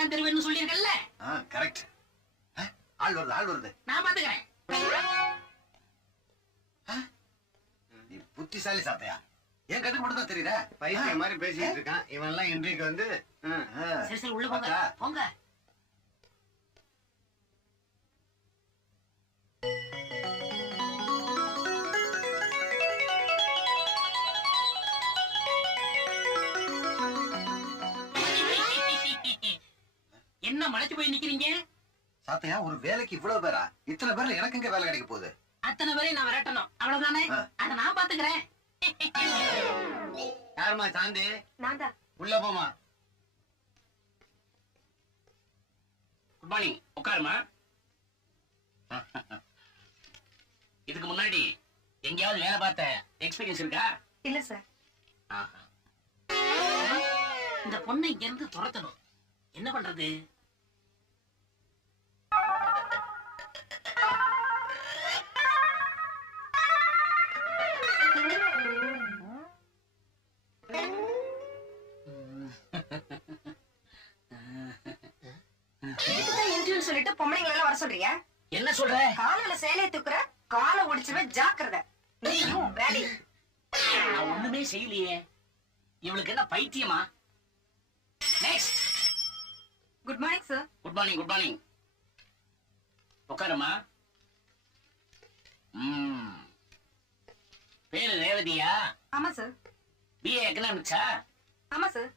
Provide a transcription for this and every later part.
தான் தருவேன்னு சொல்லியிருக்கல. கரெக்ட். ஆள் வருது நான் பாத்துக்கிறேன். நீ புத்திசாலி சாத்தையா? என் கட்டுக்கு மட்டும் தான் தெரியுதா? பைத்தியம் மாதிரி பேசிட்டு இருக்கான் இவன் எல்லாம். இன்றைக்கு வந்து சரி உள்ள போங்க போங்க. என்ன மலைச்சு போய் நிக்கிறீங்க? சாத்தையா, ஒரு வேலைக்கு இவ்வளவு பேரா? இத்தனை பேர்ல எனக்கு எங்க வேலை கிடைக்க போகுது? அத்தனை பேரையும் நான் விரட்டணும், அவ்வளவுதானே? அத நான் பாத்துக்கிறேன். யாருமா சாந்தி? நான் தான். உள்ள போமா. Good morning. உட்காருமா. இதுக்கு முன்னாடி எங்கேயாவது வேலை பார்த்த எக்ஸ்பீரியன்ஸ் இருக்கா? இல்ல சார். இந்த பொண்ணை இங்க இருந்து துரத்தணும். என்ன பண்றது? சொல்லிட்டு பொம்பளைங்களை எல்லாம் வர சொல்றீங்க? என்ன சொல்ற? காலையில சேலையை தூக்குற, காலை ஒடிச்சுவேன், ஜாக்கிரதை. நீயும் வேலை. நான் ஒண்ணுமே செய்யலையே. இவளுக்கு என்ன பைத்தியமா? Next. Good morning sir. Good morning. Good morning. உட்காருமா. பேரு ரேவதியா? ஆமா சார். பிஏ எக்கனாமிக்ஸா? ஆமா சார்.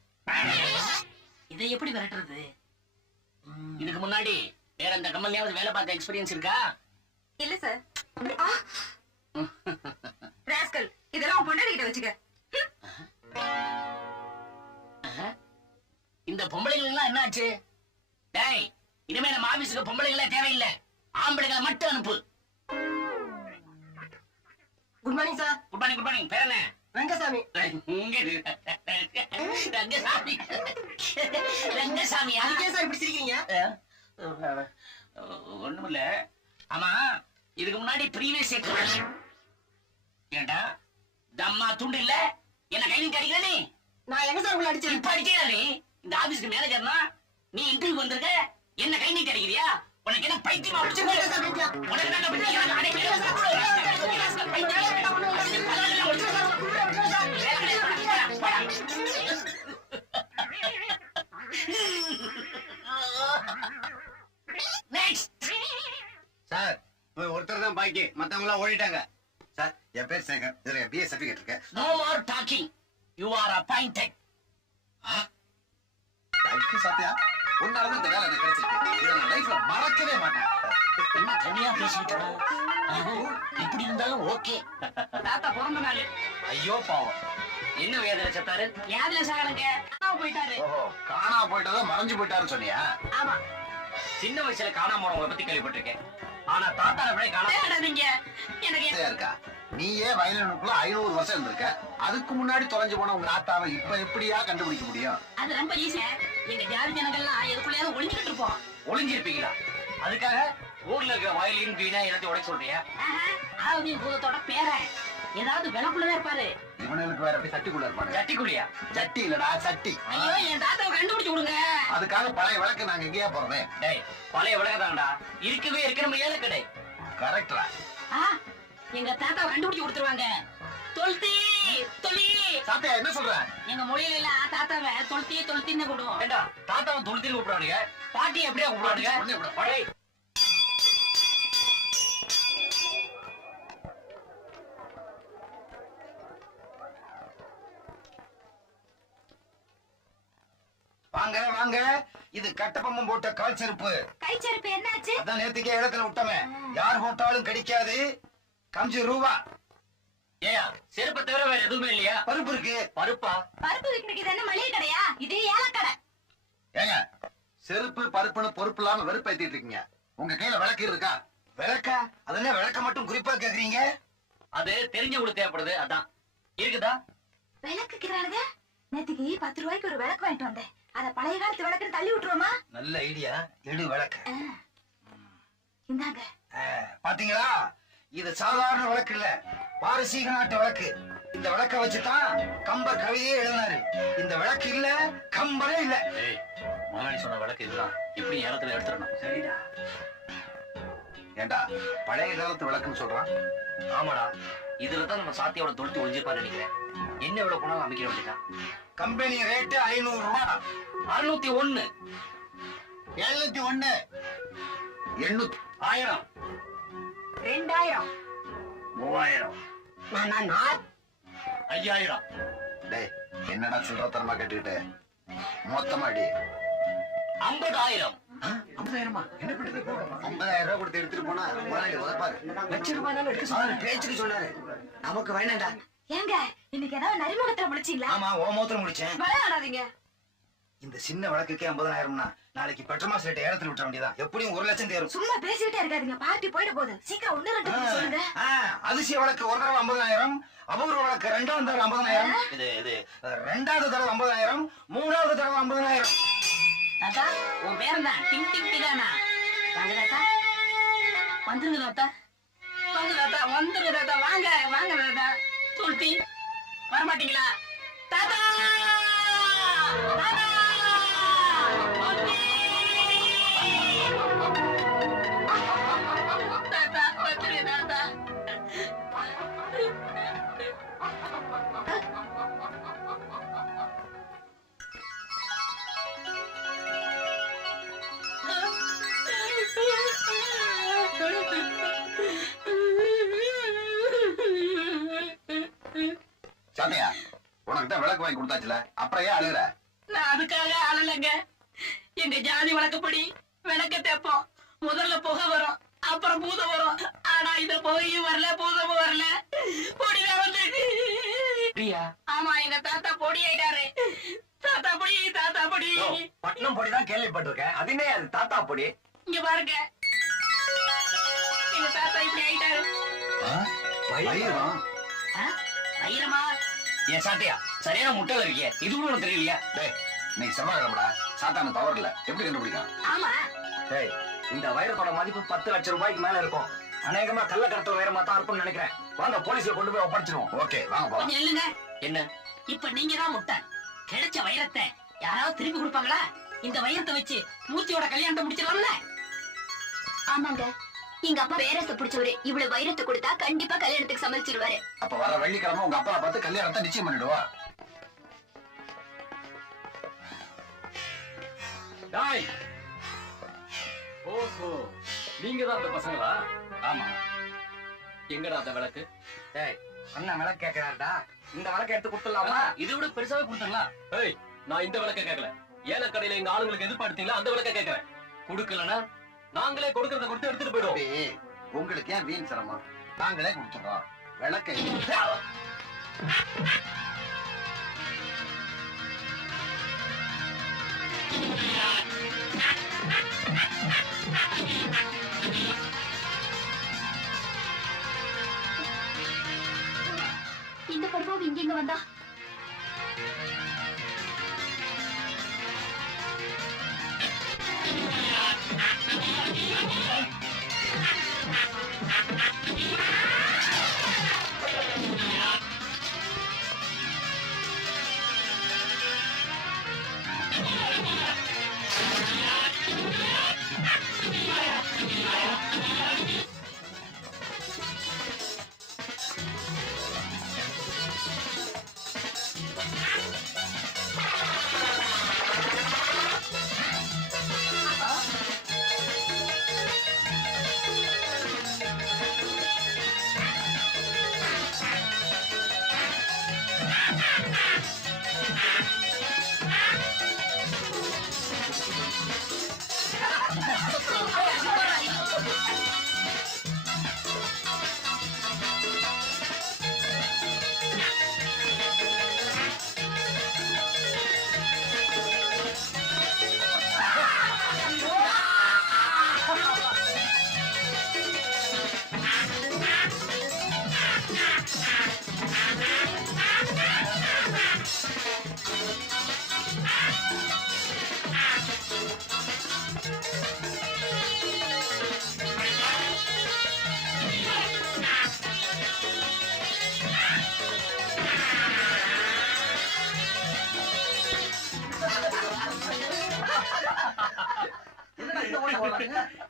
இதை எப்படி விரட்டுறது? இதுக்கு முன்னாடி வேற எந்த கம்பெனியாவது வேலை பார்த்த எக்ஸ்பீரியன்ஸ் இருக்கா? இல்ல சார். ராஸ்கல், இதெல்லாம் உன் பொண்டாட்டி கிட்ட வச்சுக்க. இந்த பொம்பளைகள் எல்லாம் என்ன ஆச்சு? டேய், இனிமே நம்ம ஆபீஸுக்கு பொம்பளைகளே தேவையில்லை, ஆம்பளைகளை மட்டும் அனுப்பு. Good morning sir. Good morning. Good morning. பேர் என்ன? ரங்கசாமி. ரங்கசாமி. ரங்கசாமியா? அதுக்கே சார் இப்படி சிரிக்கிறீங்க? ஒண்ணுமில்ல. ஆமா, இதுக்கு முன்னாடி ப்ரீவியஸ் ஏண்டா தம்மா துண்டு இல்ல என்ன கை நீட்டி அடிக்கிற நீ? நான் எங்க சார் உள்ள அடிச்சேன்? இப்ப அடிச்சேன் நீ. இந்த ஆபீஸ்க்கு மேனேஜர்னா நீ இன்டர்வியூ வந்திருக்க, என்ன கை நீட்டி அடிக்கிறியா? உனக்கு என்ன பைத்தியமா பிடிச்சு? உனக்கு என்ன பைத்தியம்? சார், ஒருத்தர் தான் பாக்கி, மத்தவங்க எல்லாம் ஓடிட்டாங்க. சார், என் பேர் சேகர். இதுல என் பிஏ சர்டிபிகேட் இருக்கு. No more talking. You are appointed. Thank you Sathiya. உன்னாலதான் இந்த வேலை எனக்கு கிடைச்சிருக்கு. இதை நான் லைஃப்ல மறக்கவே மாட்டேன். என்ன தனியா பேசிட்டு இப்படி இருந்தாலும் ஓகே. தாத்தா பிறந்த நாள். ஐயோ பாவம், என்ன வேதனை செத்தாரு? யாருல சாகலங்க, காணாம போயிட்டாரு. ஓஹோ, காணாம போயிட்டதான் மறைஞ்சு போயிட்டாருன்னு சொன்னியா? ஆமா. சின்ன வயசுல காணாம போனவங்களை பத்தி கேள்விப்பட்டிருக்கேன். ஆனா தாத்தா எப்படி காணாம நீங்க எனக்கு இருக்கா? நீயே வயலுக்குள்ள 500 வருஷம் இருந்திருக்க. அதுக்கு முன்னாடி தொலைஞ்சு போன உங்க ஆத்தாவை இப்ப எப்படியா கண்டுபிடிக்க முடியும்? அது ரொம்ப ஈஸி. எங்க ஜாதி ஜனங்கள்லாம் எதுக்குள்ளயாவது ஒளிஞ்சுக்கிட்டு இருப்போம். ஒளிஞ்சிருப்பீங்களா? அதுக்காக ஊர்ல இருக்கிற வயலின் வீணா எல்லாத்தையும் உடைக்க சொல்றியா? ஆவதின் பூதத்தோட பேரன் ஏதாவது விளக்குள்ளதான் இருப்பாரு. இவனுக்கு வேற எப்படி சட்டிக்குள்ள இருப்பாங்க? ஜட்டிக்குள்ளியா? ஜட்டி இல்லடா, சட்டி. ஐயோ, என் தாத்தாவை கண்டுபிடிச்சு கொடுங்க. அதுக்காக பழைய விளக்கு நாங்க எங்கேயா போறோமே? டேய், பழைய விளக்கதாங்கடா. இருக்கவே இருக்கிற நம்ம ஏழை கடை. கரெக்டா? எங்க தாத்தாவை கண்டுபிடிச்சு கொடுத்துருவாங்க. தொல்தி தொலி. சாத்தியா, என்ன சொல்ற? எங்க மொழியில எல்லாம் தாத்தாவை தொல்தி தொல்தின்னு கூடுவோம். ஏண்டா, தாத்தாவை தொழுத்தின்னு கூப்பிடுறானுங்க, பாட்டி எப்படியா கூப்பிடுறானுங்க? வாங்க வாங்க, இது கட்டப்பம்பம் போட்ட கால் செருப்பு. கை செருப்பு என்னாச்சு? அதான் நேத்துக்கே இடத்துல விட்டமே. யார் போட்டாலும் கடிக்காது. 5 ரூபா. ஏயா, செருப்பை தவிர வேற எதுவுமே இல்லையா? பருப்பு இருக்கு. பருப்பா? பருப்பு விற்கிறது என்ன மளிகை கடையா? இது ஏலக்கடை. ஏங்க, செருப்பு பருப்புன்னு பொறுப்பு இல்லாம வெறுப்பேத்திட்டு இருக்கீங்க. உங்க கையில விளக்கு இருக்கா? விளக்கா? அதெல்லாம் விளக்க மட்டும் குறிப்பா கேக்குறீங்க? அது தெரிஞ்சவங்களுக்கு தேவைப்படுது, அதான். இருக்குதா? விளக்குக்கிறானுங்க. நேத்துக்கு 10 ரூபாய்க்கு ஒரு விளக்கு வாங்கிட்டு வந்தேன். அத பழைய காலத்து விளக்குன்னு தள்ளி விட்டுருவோமா? நல்ல ஐடியா. எடு விளக்கு. இந்தாங்க. பாத்தீங்களா, இது சாதாரண விளக்கு இல்ல, பாரசீக நாட்டு விளக்கு. இந்த விளக்க வச்சுதான் கம்பர் கவிதையே எழுதினாரு. இந்த விளக்கு இல்ல, கம்பரே இல்ல. முதலாளி சொன்ன விளக்கு இதுதான். எப்படி ஏலத்துல எடுத்துடணும். சரிடா. ஏண்டா பழைய காலத்து விளக்குன்னு சொல்றான்? ஆமாடா, இதுலதான் நம்ம சாத்தியோட தொழுத்து ஒழிஞ்சிருப்பான்னு நினைக்கிறேன். என்ன எவ்வளவு போனாலும் அமைக்கிற வேண்டியதான். கம்பெனி ரேட்டு 500 ரூபாய். 601, 701, 800, 1000, 2000. 3000, 5000. டேய் என்னடா சில்லறத்தனமா கேட்டுக்கிட்டு மொத்தமா அடி. 50,000. 50,000மா? என்ன பண்றது? 50,000 ரூபாய் கொடுத்து எடுத்துட்டு போனா முதலாளி உதப்பாரு. லட்சம் ரூபாய் எடுக்க சொன்னாரு. பேச்சுக்கு சொன்னாரு. நமக்கு வேணாண்டா. ஏங்க இன்னைக்கு ஏதாவது நரிமுகத்துல முடிச்சீங்களா? ஆமா, ஓ மோத்திரம் முடிச்சேன். விளையாடாதீங்க. இந்த சின்ன விளக்குக்கே 50,000னா நாளைக்கு பெட்ரோமாஸ் ரேட் ஏலத்துல விட்ட வேண்டியதான். எப்படியும் 1 லட்சம் தேரும். சும்மா பேசிக்கிட்டே இருக்காதீங்க, பார்ட்டி போயிட போகுது. சீக்கிரம் 1 2 சொல்லுங்க. அதிசய விளக்கு ஒரு தடவை 50,000, அபூர்வ விளக்கு 2வது தடவை 50,000, இது 2வது தடவை 50,000, 3வது தடவை 50,000. தாத்தா உன் பேர் தான் டிங் டிங் டிகானா. வாங்க தாத்தா, வந்துருங்க தாத்தா, வாங்க தாத்தா, வந்துருங்க தாத்தா, வாங்க வாங்க தாத்தா. சொல்லிட்டி வரமாட்டீங்களா தாத்தா? தாத்தா சொல்லிட்டி. தாத்தா வந்துருங்க தாத்தா. சாத்தையா உனக்கிட்ட விளக்கு வாங்கி கொடுத்தாச்சுல, அப்புறம் ஏன் அழுகுற? நான் அதுக்காக அழலைங்க. எங்க ஜாதி வழக்கப்படி விளக்க தேப்போம். முதல்ல புகை வரும், அப்புறம் பூதம் வரும். ஆனா இந்த புகையும் வரல, பூதமும் வரல, பொடிதான் வந்துருக்கு. ஆமா, எங்க தாத்தா பொடி ஆயிட்டாரு. தாத்தா பொடி, தாத்தா பொடி. பட்னம் பொடி தான் கேள்விப்பட்டிருக்கேன். அது என்ன அது தாத்தா பொடி? இங்க பாருங்க, எங்க தாத்தா இப்படி ஆயிட்டாரு. வயிறும் வைரமா? ஏன் சாத்தியா சரியான முட்டையில இருக்கிய, இது கூட உனக்கு தெரியலையா? டேய் இன்னைக்கு செவ்வாய்க்கிழமைடா, சாத்தான தவறு இல்ல, எப்படி கண்டுபிடிக்கலாம்? ஆமா, டேய், இந்த வைரத்தோட மதிப்பு 10 லட்சம் ரூபாய்க்கு மேல இருக்கும். அநேகமா கள்ள கடத்தல் வைரமா தான் இருக்கும்னு நினைக்கிறேன். வாங்க போலீஸ்ல கொண்டு போய் ஒப்படைச்சிருவோம். ஓகே வாங்க போலாம். கொஞ்சம் இல்லைங்க. என்ன? இப்ப நீங்க தான் முட்டை. கிடைச்ச வைரத்தை யாராவது திருப்பி கொடுப்பாங்களா? இந்த வைரத்தை வச்சு மூச்சியோட கல்யாணத்தை முடிச்சிடலாம்ல? ஆமாங்க, எங்க அப்பா பேரச பிடிச்சவரு. இவ்வளவு வைரத்தை கொடுத்தா கண்டிப்பா கல்யாணத்துக்கு சமைச்சிருவாரு. அப்ப வர வெள்ளிக்கிழமை உங்க அப்பா பார்த்து கல்யாணத்தை நிச்சயம் பண்ணிடுவா. டாய். ஓஹோ, நீங்க தான் அந்த பசங்களா? ஆமா. எங்கடா அந்த விளக்கு? டேய், அண்ணா விளக்கு கேக்குறாருடா. இந்த விளக்கு எடுத்து கொடுத்துடலாமா? இதை விட பெருசாவே கொடுத்துடலாம். ஏய், நான் இந்த விளக்க கேட்கல. ஏலக்கடையில எங்க ஆளுங்களுக்கு எதிர்பார்த்தீங்களா அந்த விளக்க கேட்கறேன். கொடுக்கலனா நாங்களே கொடுக்கறத கொடுத்து எடுத்துட்டு போயிடுவோம். தம்பி, உங்களுக்கு ஏன் வீண் சிரமம்? நாங்களே கொடுத்துறோம் விளக்கை. இந்த படுபாவி இங்க வந்தா?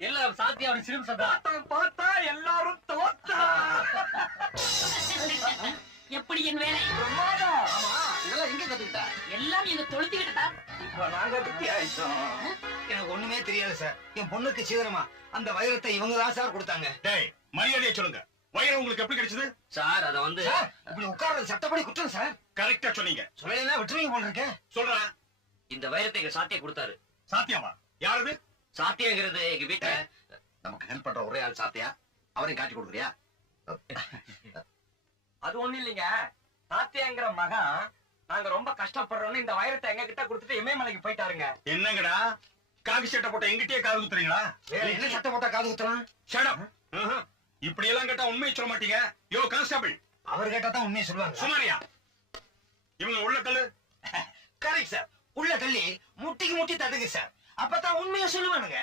எல்லாம் சாத்தியா ஒரு சிரிப்பு சத்தம் பார்த்தா எல்லாரும் தோத்தா. எப்படி என் வேலை? ஆமா இதெல்லாம் எங்க கத்துக்கிட்ட? எல்லாம் எங்க தொழுத்திக்கிட்டா. இப்ப நாங்க பத்தி ஆயிட்டோம். எனக்கு ஒண்ணுமே தெரியாது சார். என் பொண்ணுக்கு சீதனமா அந்த வைரத்தை இவங்க தான் சார் கொடுத்தாங்க. டேய் மரியாதையை சொல்லுங்க. வைரம் உங்களுக்கு எப்படி கிடைச்சது? சார் அத வந்து சார், இப்படி உட்கார்றது சட்டப்படி குற்றம் சார். கரெக்டா சொன்னீங்க. சொல்லலைன்னா விட்டுருவீங்க போல இருக்கேன். சொல்றேன். இந்த வைரத்தை எங்க சாத்தியா கொடுத்தாரு. சாத்தியமா? யாரது? சாத்தியாங்கிறது எங்க வீட்டுல நமக்கு ஹெல்ப் பண்ற ஒரே ஆள் சாத்தியா, அவரையும் காட்டி கொடுக்குறியா? அது ஒண்ணு இல்லைங்க. சாத்தியாங்கிற மகன் நாங்க ரொம்ப கஷ்டப்படுறோம்னு இந்த வைரத்தை எங்க கிட்ட கொடுத்துட்டு இமயமலைக்கு போயிட்டாருங்க. என்னங்கடா காக்கி சட்டை போட்ட எங்கிட்டே காது குத்துறீங்களா? வேற என்ன சட்டை போட்டா காது குத்தலாம்? Shut up. இப்படி எல்லாம் கேட்டா உண்மையை சொல்ல மாட்டீங்க. யோ கான்ஸ்டபிள், அவர் கேட்டா தான் உண்மையை சொல்லுவாங்க. சுமாரியா இவங்க உள்ள கல்லு. Correct sir. உள்ள தள்ளி முட்டிக்கு முட்டி தட்டுங்க சார். அப்பதான் உண்மையை சொல்லுவானுங்க.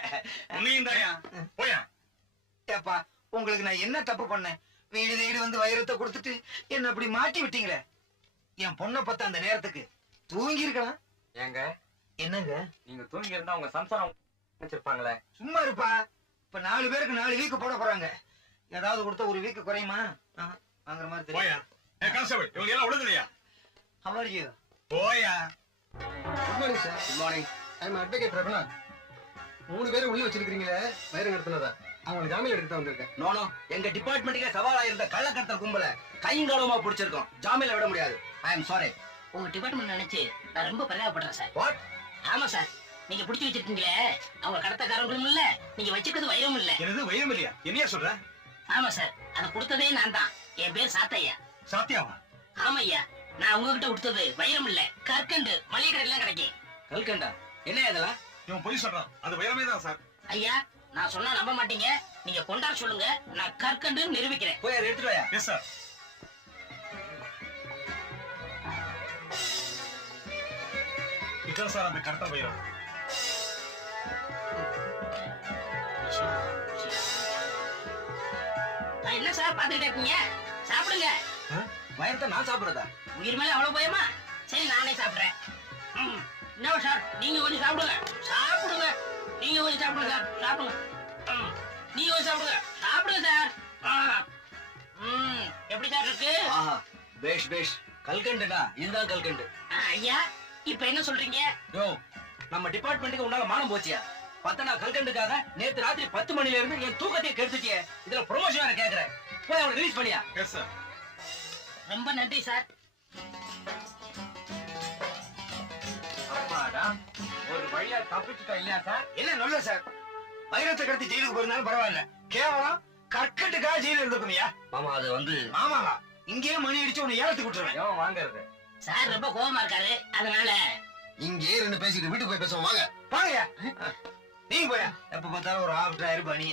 உன்னையும் தாயா போயா. ஏப்பா, உங்களுக்கு நான் என்ன தப்பு பண்ணேன்? வீடு தேடி வந்து வைரத்தை கொடுத்துட்டு என்ன அப்படி மாட்டி விட்டீங்களே. என் பொண்ணை பத்த அந்த நேரத்துக்கு தூங்கி இருக்கலாம். ஏங்க என்னங்க நீங்க தூங்கி இருந்தா உங்க சம்சாரம் நினைச்சிருப்பாங்களே. சும்மா இருப்பா. இப்ப 4 பேருக்கு 4 வீக்கு போட போறாங்க. ஏதாவது கொடுத்தா ஒரு வீக்கு குறையுமா? வாங்குற மாதிரி போயா. தெரியும். ஏ கான்ஸ்டபிள், இவங்க எல்லாம் உழுதுலையா? How are you? போயா. Good morning sir. Good morning. I am advocate Raghunath. 3 பேரும் உள்ள வச்சிருக்கீங்களே வைரம் கடத்தினதா, அவங்களுக்கு ஜாமீன் எடுத்து வந்திருக்கேன். நோனோ எங்க டிபார்ட்மெண்ட்டுக்கே சவாலா இருந்த கள்ளக்கடத்தல் கும்பல கையங்காலமா பிடிச்சிருக்கோம். ஜாமீன்ல விட முடியாது. I am sorry. உங்க டிபார்ட்மெண்ட் நினைச்சு நான் ரொம்ப பரிதாபப்படுறேன் சார். What? ஆமா சார், நீங்க பிடிச்சி வச்சிருக்கீங்களே அவங்க கடத்தக்காரங்களும் இல்ல, நீங்க வச்சிருக்கிறது வைரம் இல்ல. எனது வைரம் இல்லையா? என்னையா சொல்ற? ஆமா சார், அதை கொடுத்ததே நான் தான். என் பேர் சாத்தையா. சாத்தியாவா? ஆமா ஐயா, நான் உங்ககிட்ட கொடுத்தது வைரம் இல்ல, கற்கண்டு. மளிகை கடையில கிடைக்கும். கல்கண்டா என்ன இதெல்லாம்? இவன் பொய் சொல்றான். அது வைரமே தான் சார். ஐயா, நான் சொன்னா நம்ப மாட்டீங்க. நீங்க கொண்டாட சொல்லுங்க, நான் கற்கண்டு நிரூபிக்கிறேன். போய் அதை எடுத்துட்டு வாயா. Yes sir. இதான் சார் அந்த கடத்தல் வைரம். என்ன சார் பாத்துக்கிட்டே இருக்கீங்க? சாப்பிடுங்க. வைரத்தை நான் சாப்பிடுறதா? உயிர் மேல அவ்வளவு பயமா? சரி, நானே சாப்பிடுறேன். என்ன சார், நீங்க கொஞ்சம் சாப்பிடுங்க. சாப்பிடுங்க, நீங்க கொஞ்சம் சாப்பிடுங்க சார். சாப்பிடுங்க. நீங்க கொஞ்சம் சாப்பிடுங்க. சாப்பிடுங்க சார். எப்படி சார் இருக்கு? ஆஹா, பேஷ் பேஷ். கல்கண்டுடா, இதுதான் கல்கண்டு. ஐயா, இப்ப என்ன சொல்றீங்க? யோ, நம்ம டிபார்ட்மெண்ட்டுக்கு உன்னால மானம் போச்சியா? பத்தனா கல்கண்டுக்காக நேத்து ராத்திரி 10 மணில இருந்து என் தூக்கத்தையே கெடுத்துட்டியே. இதுல ப்ரொமோஷன் வேற கேக்குறேன். போய் அவனை ரிலீஸ் பண்ணியா. Yes sir. ரொம்ப நன்றி சார். அப்பாடா, ஒரு வழியா தப்பிச்சுட்டோம் இல்லையா சார்? என்ன நல்ல சார். வைரத்தை கடத்தி ஜெயிலுக்கு போயிருந்தாலும் பரவாயில்ல. கேவலம் கற்கட்டுக்காக ஜெயில இருந்துக்குமியா? மாமா அது வந்து ஆமாவா? இங்கேயே மணி அடிச்சு உன்னை ஏலத்துக்கு விட்டுருவேன். எவன் வாங்குறது? சார் ரொம்ப கோபமா இருக்காரு, அதனால இங்கே ரெண்டு பேசிட்டு வீட்டுக்கு போய் பேசுவோம் வாங்க. வாங்கயா. நீங்க போயா. எப்ப பார்த்தாலும் ஒரு ஆஃப்டர் ஆயிரம் பணி.